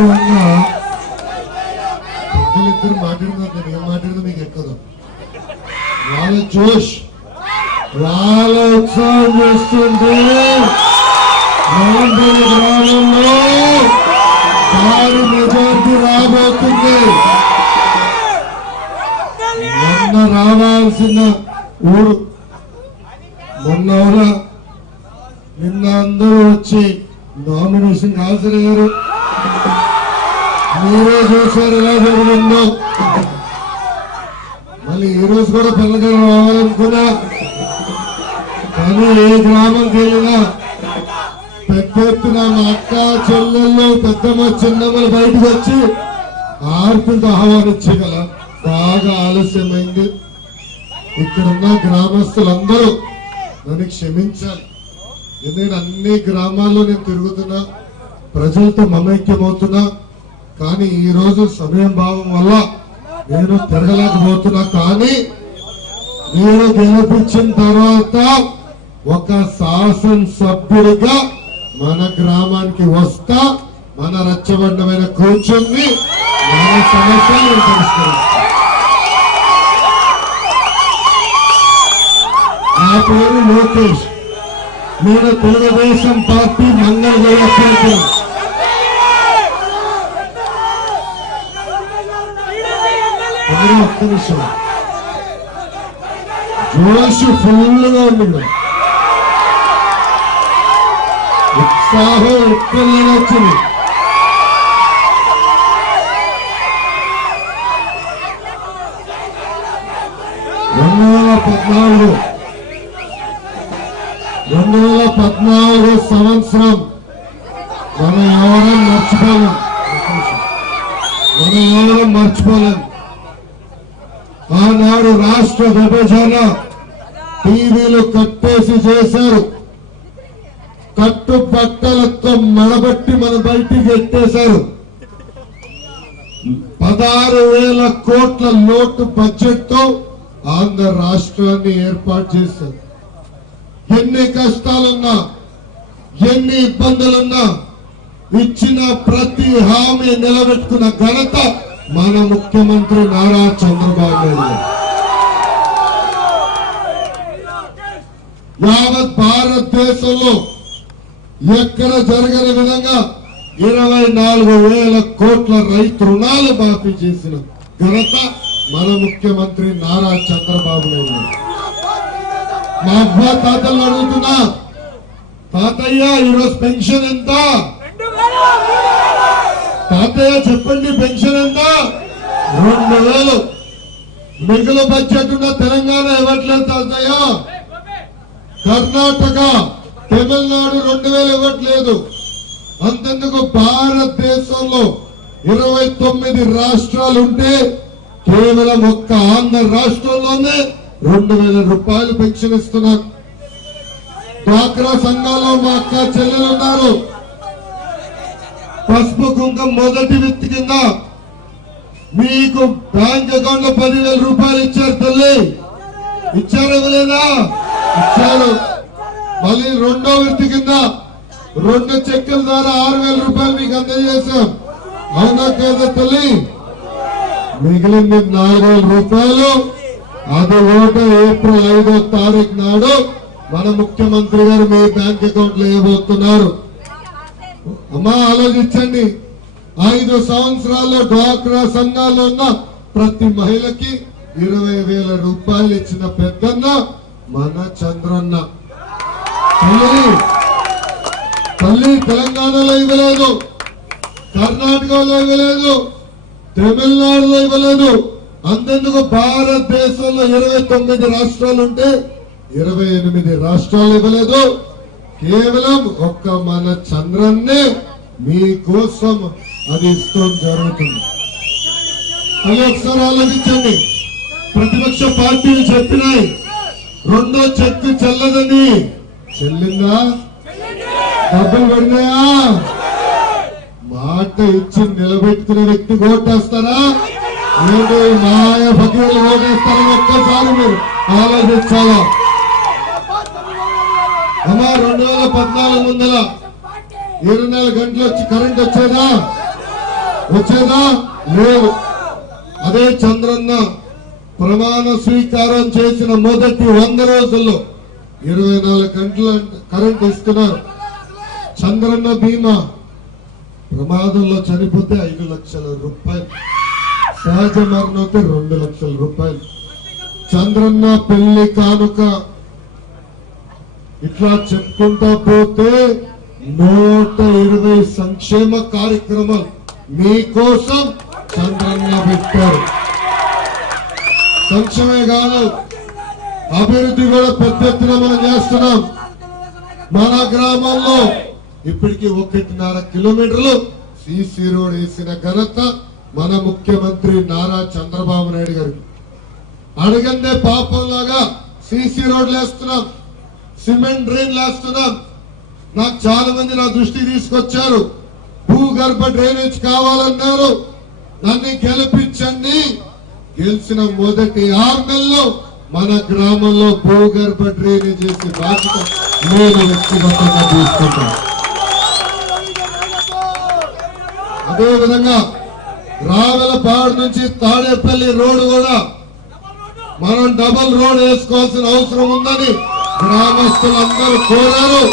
వాస్తవంగా పెద్దలిద్దరు మాట్లాడినారు, నేను ఏం మాట్లాడినా మీకు ఎక్కదు. వాళ్ళ జోష్, వాళ్ళ ఉత్సాహం చేస్తుంటే గ్రామంలో భారీ మెజార్టీ రాబోతుంది. మొన్న రావాల్సిన ఊరు మొన్న నిన్న అందరూ వచ్చి నామినేషన్ హాజరయ్యారు. మీరే చూశారు ఎలా జరిగిందో. మళ్ళీ ఈ రోజు కూడా పిల్లగా రావాలనుకున్నా, కానీ ఏ గ్రామంకి వెళ్ళినా పెద్ద ఎత్తున మా అక్క చెల్లెళ్ళు పెద్దమ్మ చిన్నమ్మలు బయటకు వచ్చి ఆర్పితో ఆహ్వానించగల బాగా ఆలస్యమైంది. ఇక్కడున్న గ్రామస్తులందరూ నన్ను క్షమించాలి. ఎందుకంటే అన్ని గ్రామాల్లో నేను తిరుగుతున్నా, ప్రజలతో మమైక్యమవుతున్నా. కానీ ఈ రోజు సమయం భావం వల్ల నేను తిరగలేకపోతున్నా. కానీ నేను గెలిపించిన తర్వాత ఒక శాసనసభ్యుడిగా మన గ్రామానికి వస్తా, మన రచ్చబండమైన కూర్చొని మన సమస్యలు పరిష్కరిస్తా. నా పేరు లోకేష్, నేను తెలుగుదేశం పార్టీ మంగళగిరి అభ్యర్థి. ఒక్క నిమిషం, జోష్ ఫుల్గా ఉంది, ఉత్సాహం ఎక్కువగా వచ్చింది. (2014) 2014 సంవత్సరం మనం ఎవరం మర్చిపోలేం. ఆనాడు రాష్ట్ర విభజన టీవీలు కట్టేసి చేశారు. కట్టుబట్టలతో మెడబట్టి మన బయటికి ఎత్తేశారు. 16,000 కోట్ల లోటు బడ్జెట్ తో ఆంధ్ర రాష్ట్రాన్ని ఏర్పాటు చేశారు. ఎన్ని కష్టాలున్నా, ఎన్ని ఇబ్బందులున్నా ఇచ్చిన ప్రతి హామీ నిలబెట్టుకున్న ఘనత మన ముఖ్యమంత్రి నారా చంద్రబాబు నాయుడు. యావత్ భారతదేశంలో ఎక్కడ జరగని విధంగా 24,000 కోట్ల రైతు రుణాలు మాఫీ చేసిన ఘనత మన ముఖ్యమంత్రి నారా చంద్రబాబు నాయుడు. మా అబ్బ తాతలు అడుగుతున్నా, తాతయ్య ఈరోజు పెన్షన్ ఎంత? తాతయ్య చెప్పండి, పెన్షన్ ఎంత? 2,000. మిగులు బడ్జెట్ ఉన్న తెలంగాణ ఇవ్వట్లేదు తాతయ్య. కర్ణాటక, తమిళనాడు 2,000 ఇవ్వట్లేదు. అంతెందుకు భారతదేశంలో 29 రాష్ట్రాలుంటే కేవలం ఒక్క ఆంధ్ర రాష్ట్రంలోనే 2,000 రూపాయలు పెన్షన్ ఇస్తున్నారు. డ్వాక్రా సంఘాల్లో మా అక్క చెల్లెలు ఉన్నారు. పసుపు కుంకం మొదటి విత్తి కింద మీకు బ్యాంక్ అకౌంట్ లో 10,000 రూపాయలు ఇచ్చారు. తల్లి ఇచ్చారు, ఇవ్వలేదా? ఇచ్చారు. మళ్ళీ రెండో విత్తి కింద 2 చెక్కుల ద్వారా 6,000 రూపాయలు మీకు అందజేశాం. అవునా కాదా తల్లి? మిగిలింది 4,000 రూపాయలు. అది కూడా ఏప్రిల్ 5వ తారీఖు నాడు మన ముఖ్యమంత్రి గారు మీ బ్యాంక్ అకౌంట్ లో వేయబోతున్నారు. అమ్మా ఆలోచించండి, 5 సంవత్సరాల్లో డ్వాక్రా సంఘాల్లో ఉన్న ప్రతి మహిళకి 20,000 రూపాయలు ఇచ్చిన పెద్దన్న మన చంద్రన్న. తల్లి తెలంగాణలో ఇవ్వలేదు, కర్ణాటకలో ఇవ్వలేదు, తమిళనాడులో ఇవ్వలేదు. అంతెందుకు భారతదేశంలో 29 రాష్ట్రాలుంటే 28 రాష్ట్రాలు ఇవ్వలేదు. కేవలం ఒక్క మన చంద్రన్నే మీకోసం అది ఇష్టం జరుగుతుంది. అది ఒకసారి ఆలోచించండి. ప్రతిపక్ష పార్టీలు చెప్పినాయి రెండో చెక్కు చెల్లదని. చెల్లిందా? డబ్బులు పడినాయా? మాట ఇచ్చి నిలబెట్టుకునే వ్యక్తి ఓటేస్తారా? ఏంటి మాయ ఫకీర్లు ఓటేస్తారని ఒక్కసారి మీరు ఆలోచించాలా? అమ్మా 2014 ముందల 24 గంటలు వచ్చి కరెంట్ వచ్చేదా? వచ్చేదా లేదు. అదే చంద్రన్న ప్రమాణ స్వీకారం చేసిన మొదటి 100 రోజుల్లో 24 గంటల కరెంట్ ఇస్తున్నారు. చంద్రన్న బీమా ప్రమాదంలో చనిపోతే 5 లక్షల రూపాయలు, సహజ మరణంతో 2 లక్షల రూపాయలు. చంద్రన్న పెళ్లి కానుక ఇట్లా చెప్పుకుంటా పోతే 120 సంక్షేమ కార్యక్రమాలు మీకోసం చంద్రన్న పెట్టారు. సంక్షేమే కాదు, అభివృద్ధి కూడా పెద్ద ఎత్తున మనం చేస్తున్నాం. మన గ్రామంలో ఇప్పటికీ 1.5 కిలోమీటర్లు సిసి రోడ్ వేసిన ఘనత మన ముఖ్యమంత్రి నారా చంద్రబాబు నాయుడు గారికి. అడగందే పాపంలాగా సిసి రోడ్లు వేస్తున్నాం, సిమెంట్ డ్రైన్లు వేస్తున్నాం. నాకు చాలా మంది నా దృష్టికి తీసుకొచ్చారు, భూగర్భ డ్రైనేజ్ కావాలన్నారు. నన్ను గెలిపించండి. గెలిచిన మొదటి 6 నెలల్లో మన గ్రామంలో భూగర్భ డ్రైనేజ్ చేసే బాధ్యత నేను వ్యక్తిగతంగా తీసుకుంటాను. అదేవిధంగా రావెలపాడు నుంచి తాడేపల్లి రోడ్డు కూడా మనం డబుల్ రోడ్ వేసుకోవాల్సిన అవసరం ఉందని గ్రామస్తులందరూ కోరారు.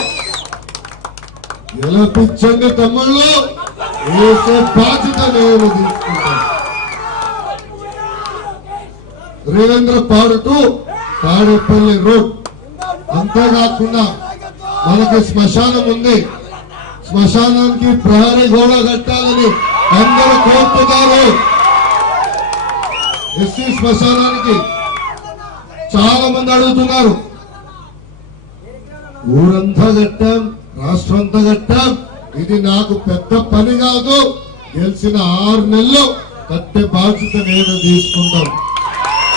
గెలిపించండి తమ్ముళ్ళు, వేసే బాధ్యత నేను తీసుకుంటాను. రేవేంద్రపాడు టు తాడేపల్లి రోడ్, అంతేకాకుండా మనకి శ్మశానం ఉంది. శ్మశానానికి ప్రహరీ గోడ కట్టాలని అందరూ కోరుతున్నారు. ఎస్సీ శ్మశానానికి చాలా మంది అడుగుతున్నారు. ఊరంతా కట్టాం, రాష్ట్రం అంతా కట్టాం. ఇది నాకు పెద్ద పని కాదు. గెలిచిన 6 నెలలు కట్టే బాధ్యత నేను తీసుకుంటాను.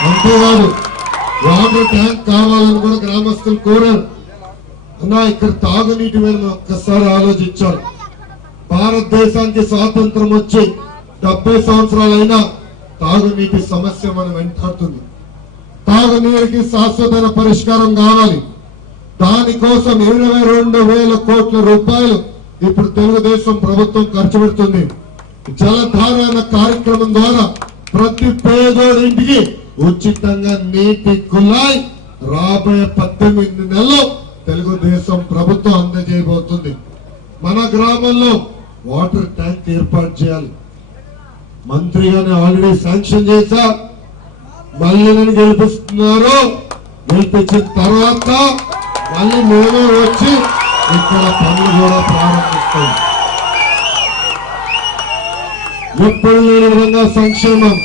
అంతేకాదు వాటర్ ట్యాంక్ కావాలని కూడా గ్రామస్తులు కోరారు. అన్నా ఇక్కడ తాగునీటి మీద ఒక్కసారి ఆలోచించాలి. భారతదేశానికి స్వాతంత్రం వచ్చి 70 సంవత్సరాలైనా తాగునీటి సమస్య మనం వెంటాడుతుంది. తాగునీరుకి శాశ్వత పరిష్కారం కావాలి. దానికోసం 22,000 కోట్ల రూపాయలు ఇప్పుడు తెలుగుదేశం ప్రభుత్వం ఖర్చు పెడుతుంది. జలధార అన్న కార్యక్రమం ద్వారా ప్రతి పేదోడింటికి ఉచితంగా నీటి కుళాయి రాబోయే 18 నెలల్లో తెలుగుదేశం ప్రభుత్వం అందజేయబోతుంది. మన గ్రామంలో వాటర్ ట్యాంక్ ఏర్పాటు చేయాలి. మంత్రిగానే ఆల్రెడీ శాంక్షన్ చేశా. మళ్ళీ నేను గెలిపిస్తున్నారు. గెలిపించిన తర్వాత మళ్ళీ మేమే వచ్చి ఇక్కడ పనులు కూడా ప్రారంభిస్తాం. ఎప్పుడు లేని విధంగా సంక్షేమం,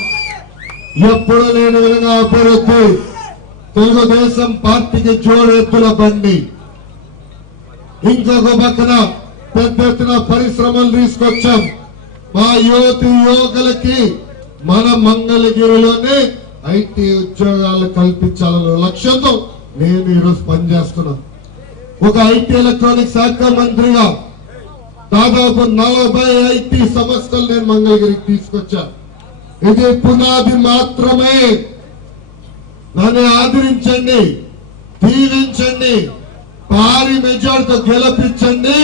ఎప్పుడు లేని విధంగా అభివృద్ధి. తెలుగుదేశం పార్టీకి జోడెత్తుల బండి. ఇంకొక పక్కన పెద్ద ఎత్తున పరిశ్రమలు తీసుకొచ్చాం. మా యువకులకి మన మంగళగిరిలోనే ఐటీ ఉద్యోగాలు కల్పించాలన్న లక్ష్యంతో నేను ఈరోజు పనిచేస్తున్నాను. ఒక ఐటీ ఎలక్ట్రానిక్ శాఖ మంత్రిగా దాదాపు 40 ఐటీ సంస్థలు నేను మంగళగిరికి తీసుకొచ్చా. ఇది పునాది మాత్రమే. నన్ను ఆదరించండి, దీవించండి, భారీ మెజార్టీతో గెలిపించండి.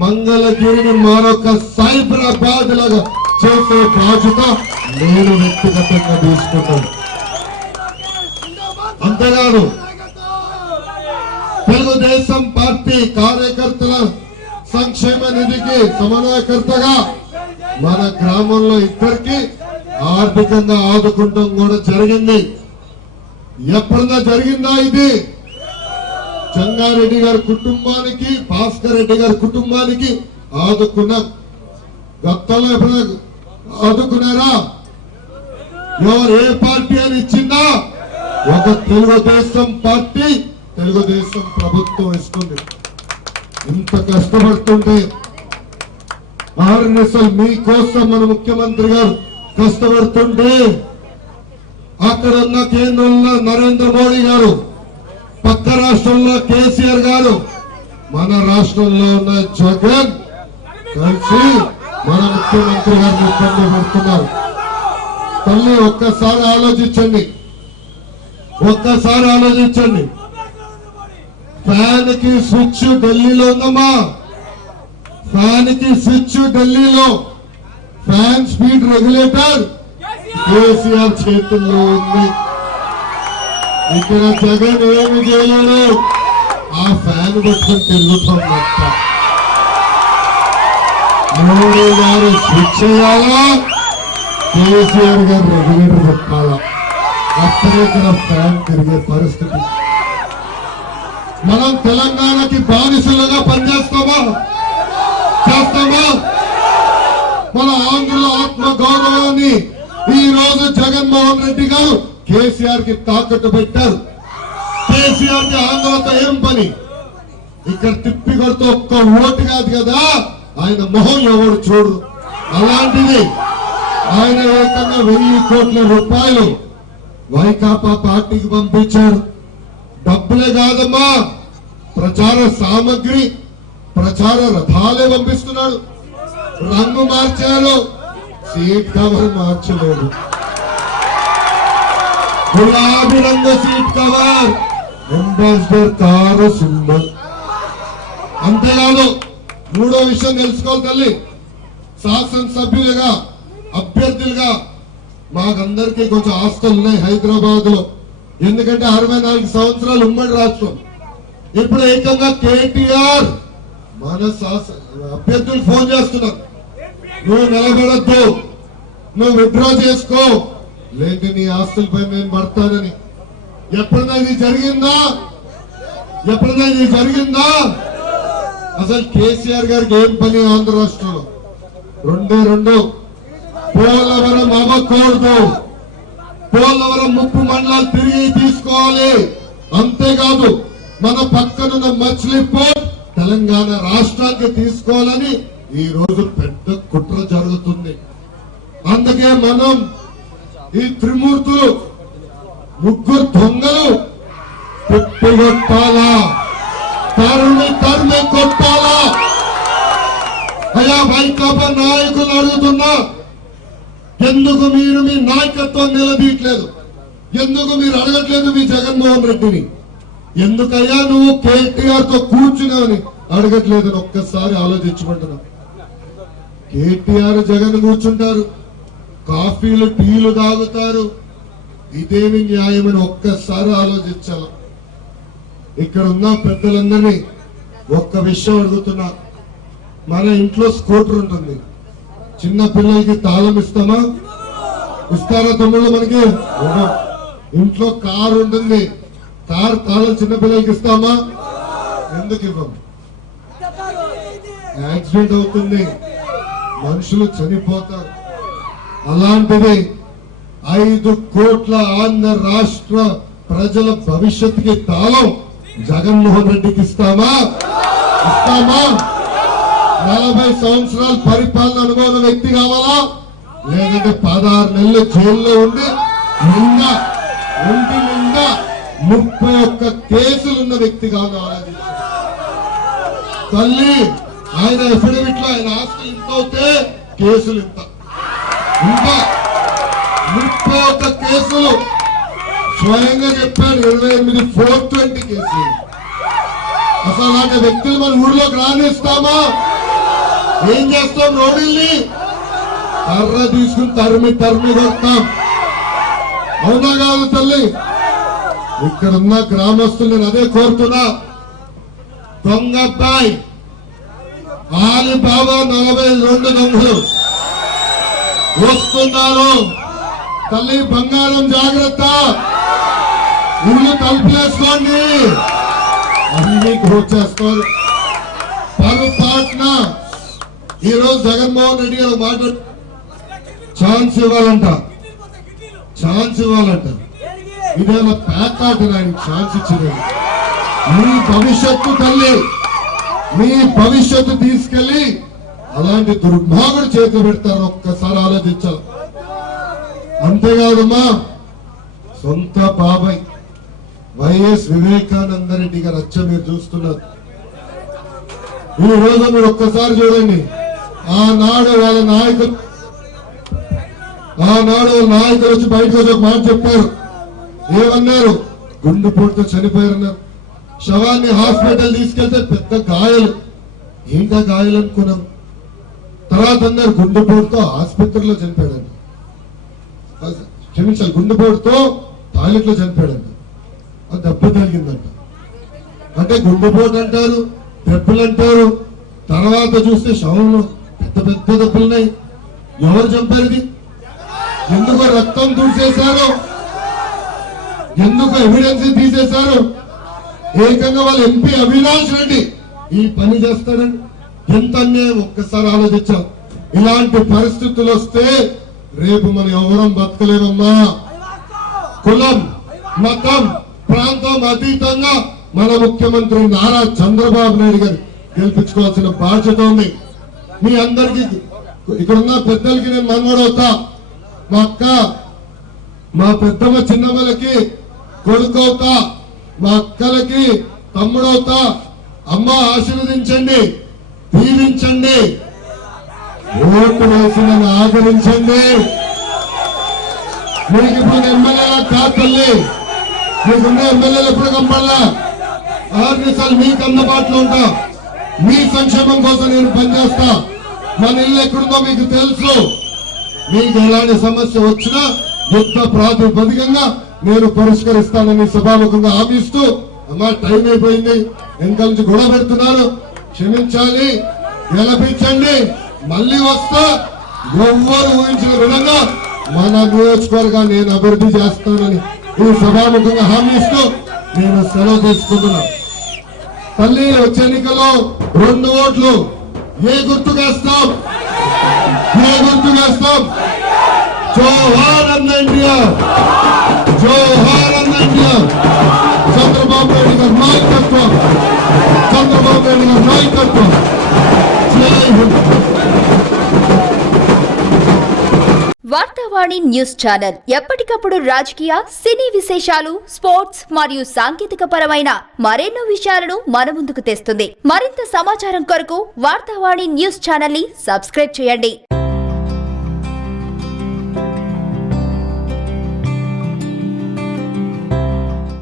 మంగళగిరిని మరొక సైబరాబాద్ లాగా చేసే బాధ్యత నేను వ్యక్తిగతంగా తీసుకుంటాను. అంతేకాదు తెలుగుదేశం పార్టీ కార్యకర్తల సంక్షేమ నిధికి సమన్వయకర్తగా మన గ్రామంలో ఇద్దరికి ఆర్థికంగా ఆదుకుంటాం కూడా జరిగింది. ఎప్పుడన్నా జరిగిందా ఇది? జంగారెడ్డి గారి కుటుంబానికి, భాస్కర్ రెడ్డి గారి కుటుంబానికి ఆదుకున్నాం. గతంలో ఎప్పుడైనా ఆదుకున్నారా? ఎవరు ఏ పార్టీ అని ఇచ్చిందా? ఒక తెలుగుదేశం పార్టీ, తెలుగుదేశం ప్రభుత్వం ఇస్తుంది. ఇంత కష్టపడుతుంటే 6 నెలలు మీకోసం మన ముఖ్యమంత్రి గారు కష్టపడుతుంటే అక్కడ ఉన్న కేంద్రంలో నరేంద్ర మోడీ గారు, పక్క రాష్ట్రంలో కేసీఆర్ గారు, మన రాష్ట్రంలో ఉన్న జగన్ కలిసి మన ముఖ్యమంత్రి గారిని ఇబ్బంది పెడుతున్నారు. తల్లి ఒక్కసారి ఆలోచించండి, ఒక్కసారి ఆలోచించండి. ఫ్యాన్ కి స్విచ్ ఢిల్లీలో ఉందమ్మా, ఫ్యాన్ కి స్విచ్ ఢిల్లీలో, ఫ్యాన్ స్పీడ్ రెగ్యులేటర్ కేసీఆర్ చేతుల్లో ఉంది. ఇక్కడ జగన్ ఏమి చేయలేడు, ఆ ఫ్యాన్ పట్టుకుని తిరుగుతున్నట్ట. మోడీ గారు స్విచ్ చేయాలా, కేసీఆర్ గారు రెగ్యులేటర్ పెట్టాలా, అప్పుడే ఇక్కడ ఫ్యాన్ తిరిగే పరిస్థితి. మనం తెలంగాణకి బానిసలుగా పనిచేస్తామా? చేస్తామా? మన ఆంధ్రుల ఆత్మ గౌరవాన్ని ఈ రోజు జగన్మోహన్ రెడ్డి గారు కేసీఆర్ కి తాకట్టు పెట్టారు. కేసీఆర్ కి ఆంధ్రతో ఏం పని? ఇక్కడ తిప్పి కొడుతూ ఒక్క ఓటు కాదు కదా, ఆయన మొహం ఎవరు చూడు. అలాంటిది ఆయన ఏకంగా 1000 కోట్ల రూపాయలు వైకాపా పార్టీకి పంపించారు. డబ్బులే కాదమ్మా, ప్రచార సామగ్రి, ప్రచార రథాలే పంపిస్తున్నాడు. రంగు మార్చారు, సీట్ కవర్ మార్చలేదు. గులాబీ రంగు seat cover, ambassador car symbol. అంతేకాదు, మూడో విషయం తెలుసుకోవాలి తల్లి. శాసనసభ్యులుగా, అభ్యర్థులుగా మాకందరికీ కొంచెం ఆస్తులు ఉన్నాయి హైదరాబాద్ లో. ఎందుకంటే 64 సంవత్సరాలు ఉమ్మడి రాష్ట్రం. ఇప్పుడు ఏకంగా కేటీఆర్ మన అభ్యర్థులు ఫోన్ చేస్తున్నారు, నువ్వు నిలబడద్దు, నువ్వు విత్డ్రా చేసుకో, లేదంటే నీ ఆస్తులపై నేను పడతానని. ఎప్పుడైనా ఇది జరిగిందా? ఎప్పుడైనా ఇది జరిగిందా? అసలు కేసీఆర్ గారికి ఏం పని ఆంధ్ర రాష్ట్రంలో? రెండు పోలవరం అవ్వకూడదు, పోలవరం 30 మండలాలు తిరిగి తీసుకోవాలి. అంతేకాదు మన పక్కనున్న మచిలీపట్నం తెలంగాణ రాష్ట్రానికి తీసుకోవాలని ఈ రోజు పెద్ద కుట్ర జరుగుతుంది. అందుకే మనం ఈ త్రిమూర్తులు, ముగ్గురు దొంగలు కొట్టాలా, తరిమి కొట్టాలా. అయ్యా వైకాపా నాయకులు అడుగుతున్నా, ఎందుకు మీరు మీ నాయకత్వం నిలదీయట్లేదు? ఎందుకు మీరు అడగట్లేదు మీ జగన్మోహన్ రెడ్డిని? ఎందుకయ్యా నువ్వు కేటీఆర్ తో కూర్చున్నావని అడగట్లేదని ఒక్కసారి ఆలోచించమంటున్నా. కేటీఆర్ జగన్ కూర్చుంటారు, కాఫీలు టీలు తాగుతారు, ఇదేమి న్యాయమని ఒక్కసారి ఆలోచించాల. ఇక్కడ ఉన్న పెద్దలందరినీ ఒక్క విషయం అడుగుతున్నా. మన ఇంట్లో స్కూటర్ ఉంటుంది, చిన్న పిల్లలకి తాళం ఇస్తామా? ఇస్తారా తమ్ముళ్ళు? మనకి ఇంట్లో కారు ఉంటుంది, కారు తాళం చిన్న పిల్లలకి ఇస్తామా? ఎందుకు ఇవ్వం? యాక్సిడెంట్ అవుతుంది, మనుషులు చనిపోతారు. అలాంటిది 5 కోట్ల ఆంధ్ర రాష్ట్ర ప్రజల భవిష్యత్తుకి తాళం జగన్మోహన్ రెడ్డికి ఇస్తామా? 40 సంవత్సరాల పరిపాలన అనుభవం వ్యక్తి కావాలా, లేదంటే 16 నెలలు జైల్లో ఉండి ఒంటి నిండా 31 కేసులున్న వ్యక్తి కావాలా? తల్లి, ఆయన ఎఫిడవిట్ లో ఆయన ఆస్తులు ఇంత అవుతే కేసులు ఇంత, ఇంకా 31 కేసులు స్వయంగా చెప్పాడు. 28 420 కేసులు. అసలు అలాంటి వ్యక్తులు మన ఊర్లోకి రానిస్తామా? ఏం చేస్తాం? రోడ్డుల్ని కర్ర తీసుకుని తరిమి కొడతాం. అవునా కాదు తల్లి? ఇక్కడున్న గ్రామస్తులు నేను అదే కోరుతున్నా. దొంగబ్బాయి ఆలిబాబా 42 దొంగలు వస్తున్నారు. తల్లి బంగారం జాగ్రత్త, ఇల్లు తలుపులేసుకోండి, అన్ని కూర్చేస్తారు. పొరపాటున ఈరోజు జగన్మోహన్ రెడ్డి గారు మాట ఛాన్స్ ఇవ్వాలంట, ఇదేమో ప్యాకాట్ ఆయన ఛాన్స్ ఇచ్చింది. మీ భవిష్యత్తు తల్లి, మీ భవిష్యత్తు తీసుకెళ్లి అలాంటి దుర్మార్గుడు చేతి పెడతారు, ఒక్కసారి ఆలోచించాలి. అంతేకాదమ్మా, సొంత బాబాయ్ వైఎస్ వివేకానంద రెడ్డి గారు వచ్చ మీరు చూస్తున్నారు. ఈ రోజు మీరు ఒక్కసారి చూడండి, ఆనాడు వాళ్ళ నాయకులు వచ్చి బయటకు వచ్చి ఒక మాట చెప్పారు. ఏమన్నారు? గుండెపోటుతో చనిపోయారన్నారు. శవాన్ని హాస్పిటల్ తీసుకెళ్తే పెద్ద గాయాలు. ఏంటా గాయాలు అనుకున్నాం? తర్వాత అందరు గుండెపోటుతో ఆసుపత్రిలో చనిపోయాడంట. క్షమించాలి, గుండెపోటుతో టాయిలెట్ లో చనిపోయాడంట. అది దెబ్బ తగిలిందంట. అంటే గుండెపోటు అంటారు, దెబ్బలు అంటారు. తర్వాత చూస్తే శవంలో పెద్ద పెద్ద దెబ్బలున్నాయి. ఎవరు చంపారు ఇది? ఎందుకు రక్తం తీసేశారు? ఎందుకు ఎవిడెన్స్ తీసేశారు? ఏకంగా వాళ్ళ ఎంపీ అవినాష్ రెడ్డి ఈ పని చేస్తాడని ఎంత అన్యాయం ఒక్కసారి ఆలోచించాం. ఇలాంటి పరిస్థితులు వస్తే రేపు మనం ఎవరం బతకలేమమ్మా. కులం, మతం, ప్రాంతం అతీతంగా మన ముఖ్యమంత్రి నారా చంద్రబాబు నాయుడు గారు గెలిపించుకోవాల్సిన బాధ్యత ఉంది. మీ అందరికీ ఇక్కడున్న పెద్దలకి నేను మనవడవుతా. మా అక్క, మా పెద్దమ్మ చిన్నమ్మలకి కొడుకవుతా, మా అక్కలకి తమ్ముడవుతా. అమ్మ ఆశీర్వదించండి, దీవించండి, ఓటు వేసి నన్ను ఆదరించండి. మీకు ఇప్పుడు ఎమ్మెల్యేలా కాదు తల్లి, మీకున్న ఎమ్మెల్యేలు ఎప్పుడు కంపల్లా 6 నిమిషాలు మీకు అందుబాటులో ఉంటా. మీ సంక్షేమం కోసం నేను పనిచేస్తా. మన ఇల్లు ఎక్కడుందో మీకు తెలుసు. మీకు ఎలాంటి సమస్య వచ్చినా యుద్ధ ప్రాతిపదికంగా నేను పరిష్కరిస్తానని సభాముఖంగా హామీస్తూ, అమ్మా టైం అయిపోయింది, వెనక నుంచి గొడవ పెడుతున్నారు, క్షమించాలి, గెలిపించండి, మళ్ళీ వస్తా. ఎవ్వరు ఊహించిన విధంగా మన నియోజకవర్గాన్ని నేను అభివృద్ధి చేస్తానని ఈ సభాముఖంగా హామీస్తూ నేను సెలవు తీసుకుంటున్నా. తల్లి, వచ్చే ఎన్నికల్లో 2 ఓట్లు ఏ గుర్తుకేస్తాం? ఏ గుర్తుకేస్తాం? జోహార్ అన్న ఎన్టీఆర్, జోహార్ అన్న ఎన్టీఆర్. చంద్రబాబు నాయుడు గారి నాయకత్వం, చంద్రబాబు నాయుడు గారి నాయకత్వం. జై హింద్. వార్తావాణి న్యూస్ ఛానల్ ఎప్పటికప్పుడు రాజకీయ, సినీ విశేషాలు, స్పోర్ట్స్ మరియు సాంకేతిక పరమైన మరెన్నో విషయాలను మన ముందుకు తెస్తుంది. మరింత సమాచారం కొరకు వార్తావాణి న్యూస్ ఛానల్ ని సబ్స్క్రైబ్ చేయండి.